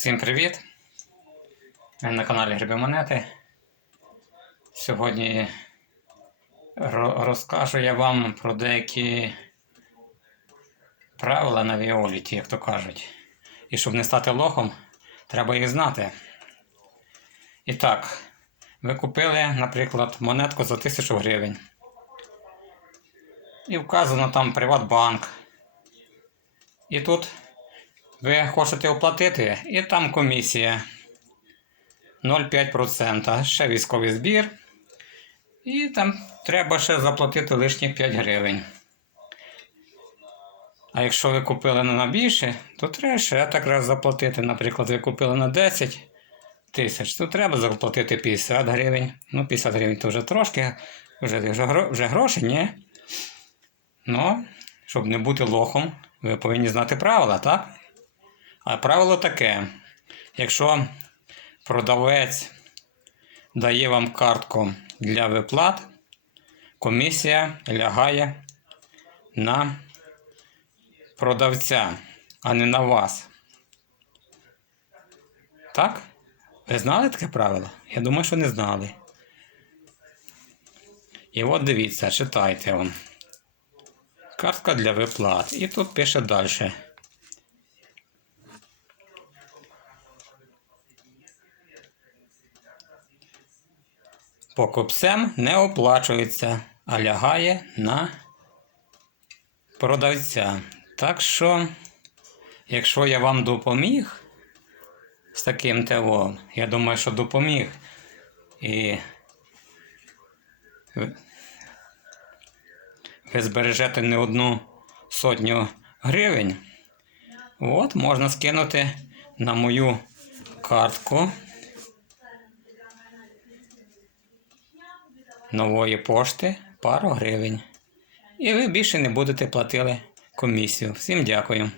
Всім привіт! Ви на каналі Гриби Монети. Сьогодні розкажу я вам про деякі правила на Віоліті, як то кажуть. І щоб не стати лохом, треба їх знати. І так, ви купили, наприклад, монетку за 1000 гривень. І вказано там Приватбанк. І тут ви хочете оплатити, і там комісія 0,5%, ще військовий збір. І там треба ще заплатити лишні 5 гривень. А якщо ви купили на більше, то треба ще так раз заплатити. Наприклад, ви купили на 10 тисяч, то треба заплатити 50 гривень. Ну, 50 гривень то вже трошки, вже, вже, вже гроші, ні? Ну, щоб не бути лохом, ви повинні знати правила, так? Правило таке: якщо продавець дає вам картку для виплат, комісія лягає на продавця, а не на вас. Так? Ви знали таке правило? Я думаю, що не знали. І от дивіться, читайте он. Картка для виплат. І тут пише далі. Покупцем не оплачується, а лягає на продавця. Так що, якщо я вам допоміг з таким ТО, я думаю, що допоміг. І ви- збережете не одну сотню гривень. От можна скинути на мою картку. Нової пошти пару гривень. І ви більше не будете платили комісію. Всім дякую.